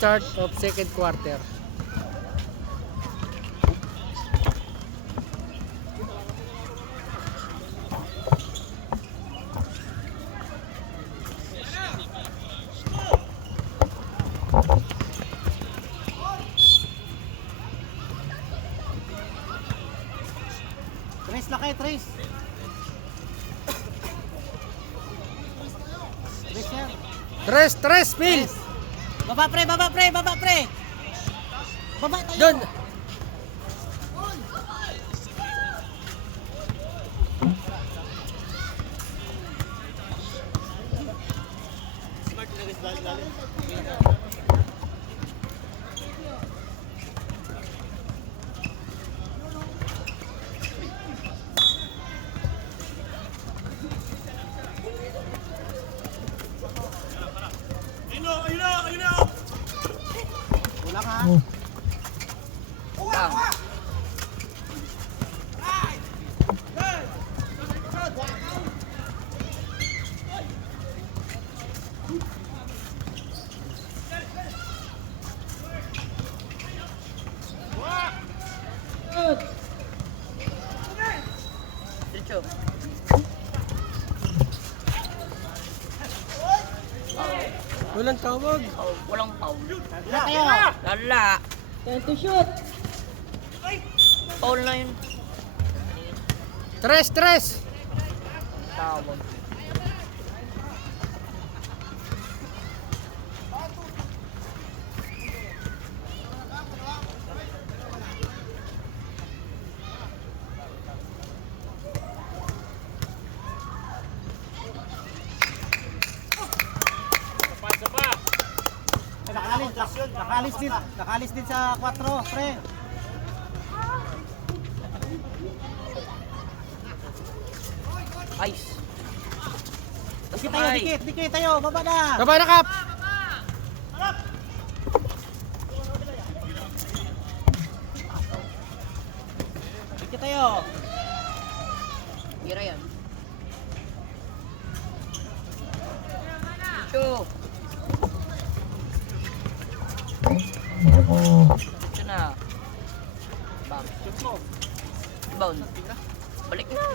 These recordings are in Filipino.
start of second quarter. Tres lakay, tres. Tres yan. Tres, Phil! Tres. Baba pre, baba pre, baba pre. Baba tayo. Doon! Wala ka. Lang. Diretso. Walang tawag. Oh, walang foul. Wala tayo. Lala. Time to shoot. Foul na yun. Tres! Tawag. Nakalis din sa 4, pre. Ice. Dikit tayo, dikit tayo, baba na. Baba na, Kap! Dikit tayo. Gira yan. Diretso. Diretso na. Bam. Rebound. Balik na.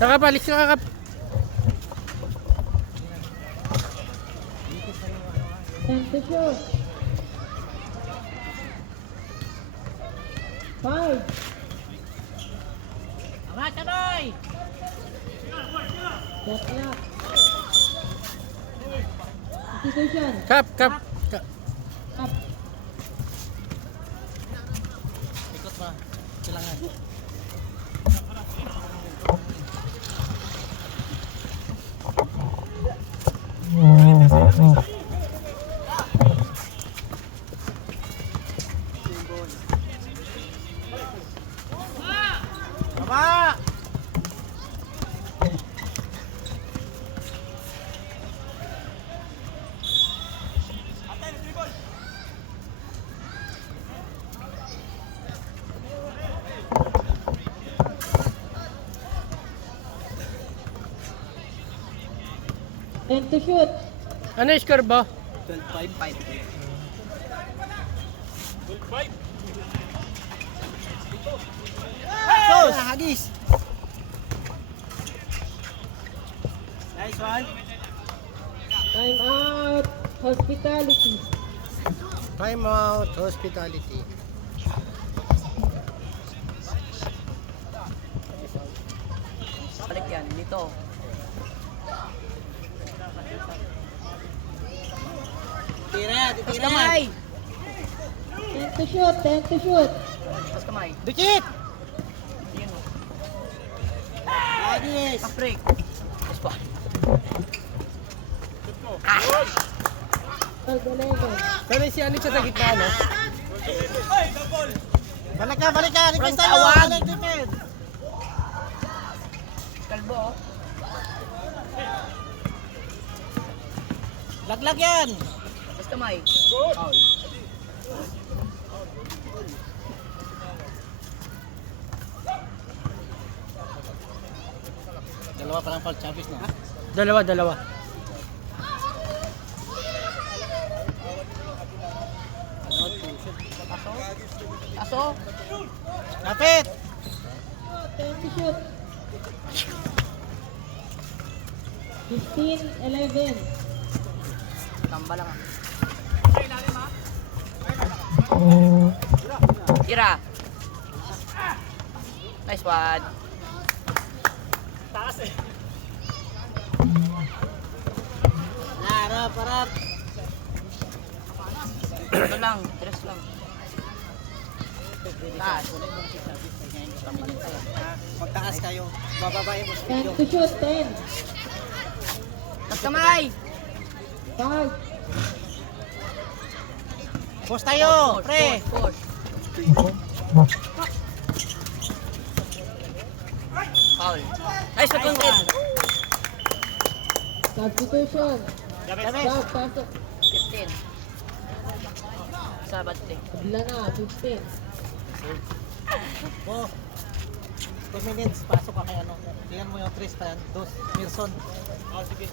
Nakabalik ka, Kap. Time to shoot. 5. Angat, Chanoy. Shot clock. Institution. Kap. Up. Ikot ba? Kailangan. Baba! Time to shoot. Ano yung score ba? 12-5. Sos! Hagis! Nice one. Time out. Hospitality. Time out, hospitality. Balik yan. Dito. Tira, Tapos titira. kamay. Time to shoot. Time to shoot. Tapos kamay. Dikit! Yun o. Hagis! Half break. Tapos pa. 12-11. Pero si ano siya sa gitna, no? Balik ka, balik ka! Defense Walang tayo! tawag. Balik, defense! Kalbo. Laglag yan! Tapos kamay. Foul. Dalawa pa lang foul, Chavez, no? Dalawa, dalawa. Aso. Lapit! 10 to shoot. 15-11. Tamba lang ah. Tira. Nice one. Harap, harap! Ito lang. Tres lang. Taas. Magtaas kayo. Bababae mo. 10 to shoot. 10. Mas kamay. 5. Post tayo, pre! Push. Foul. Nice one, Conrad. Substitution. Chavez! Stop. Pasok. 15. Sabat eh. Kabila na. 15. Oh. 2 minutes, pasok ka kay ano. Tingnan mo yung Chris pa yan. Dos, Mirson. Oh, sige.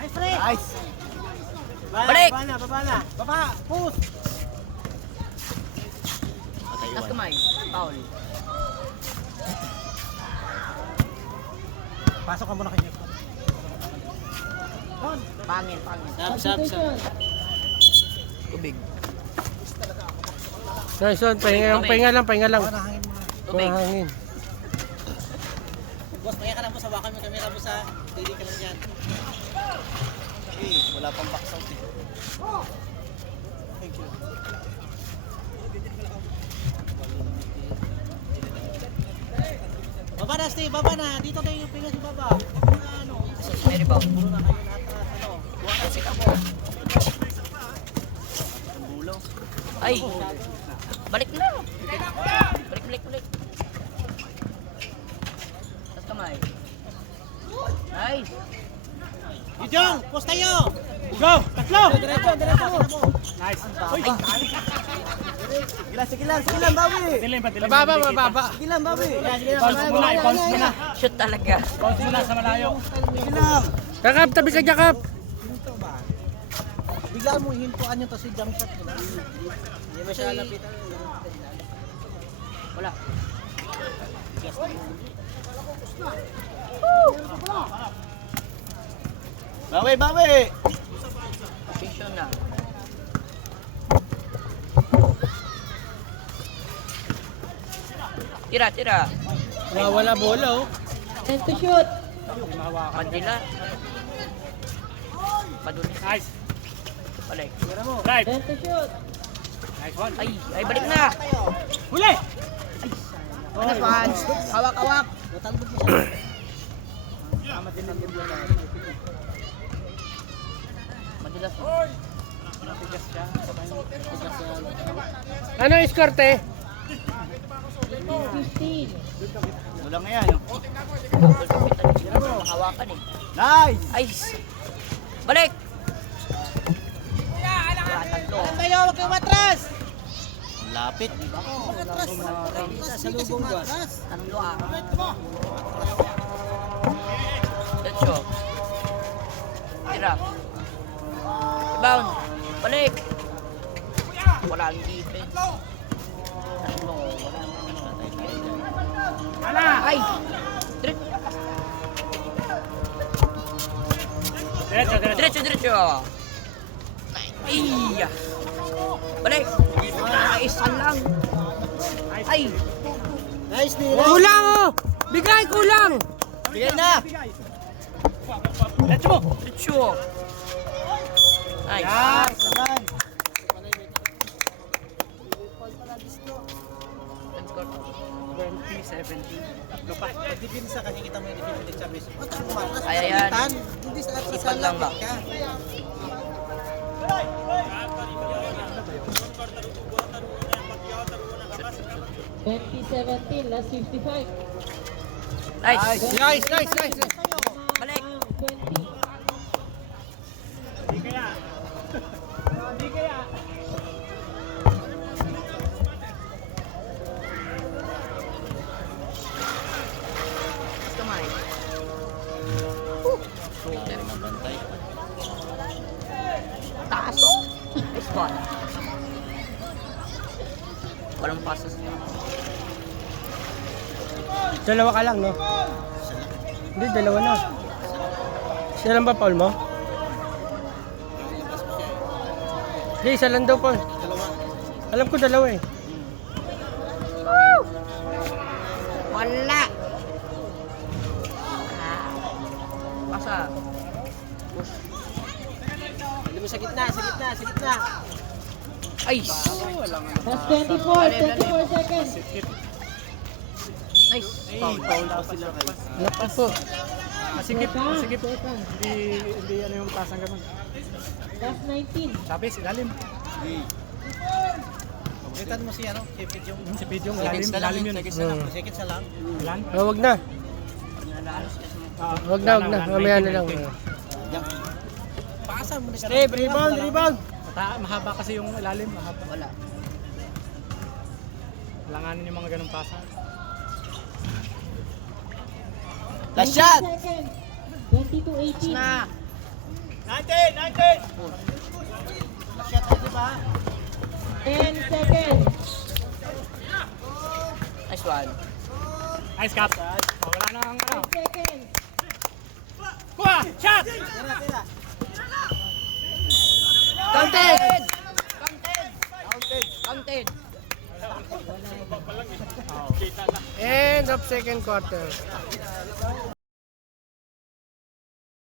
Nice, Fred! Nice! Balik! Baba na, baba na. Baba, push! Mas kamay. Foul. Pasok ka muna kay Mirson. Doon. Pangin, pangin. Substitution. Tubig. Nice one. Pahinga lang, pahinga lang. Oh, nahangin mo na. Tubig. Mahangin. Boss, kaya ka na boss. Hawakan mo yung camera mo sa daily ka lang dyan. Wala pang box out eh. Thank you. Baba na, Steve. Baba na. Dito kayo yung pingas yung baba. Ano? May rebound. Puro na kayo lahat na ano. Kasi ako. Ay. Balik na. Balik. Tas kamay. Nice. Yujong, post tayo! Go! Tatlo! Diretso! Nice! Uy! Sige lang, bawi! Mababa, mababa. Sige lang, bawi! Bounce muna, Shoot talaga. Bounce muna sa malayo. Sige lang! Jakap, tabi ka, Jakap. Hinto ba? Biglaan mo, hintuan nyo to si jump shot. Hindi mo siya lapitan. Wala. Bawi! Position na. Tira. Wala bola, oh. 10 to shoot. Mandila. Padulis. Nice. Balik. 10 to shoot. Ay, balik na. Huli! Nice one. Hawak. Natalbog mo siya. Madalas. Ano yung score, te? 15. Walang yan. Hawakan eh. Nice! Ice. Balik. Tatlo. Tayo, huwag kang matras! Lapit. Matras. Sa lubong ba? Tatlo ah. Diretso. Tira. Rebound. Balik. Wala ang defense. Tatlo. Wala! Ay! Diretso. Ay! Balik. Isa lang. Ay! Nice, Nira. Kulang, oh! Bigay, kulang! Bigay na! Diretso. Ay! Nice! Naman! Pagdipinsa kasi kita mo yung defensive service. Basta kumatras. Ay, ayan. Hindi sa atras. Sipag lang ba? Ka. 2017, last 55. Nice. Nice. Balik. 20. passes niya. Dalawa ka lang, no? Hindi, dalawa na. Siya lang ba, Paul mo? Hindi, isa lang daw, Paul. Alam ko dalawa eh. Wala! Pasa. Push. Hindi mo sa gitna, sa gitna, sa gitna. Ay! Last 24 seconds. Nice! Foul pa sila. Naku po. Masikip. Hindi ano yung tasang ganun. Last 19. Sabi, ilalim. Pagitan mo si ano, si Pidyong. Si Pidyong, ilalim yun. Sikit sa lang. Ilan? Oh, wag na. Wag na. Mamaya na lang. Paasan mo na siya. Steve, rebound, rebound. Mahaba kasi yung ilalim. Mahaba. Wala. Langanin yung mga ganung pasa. Last shot! 20 seconds. 20-18. Na! 19! Last shot na, di ba? 10 seconds. Nice one. Nice cap. Oh, wala nang ano. 5 seconds. Kuha! Shot! Tira, tira. Counted! Counted! End of second quarter.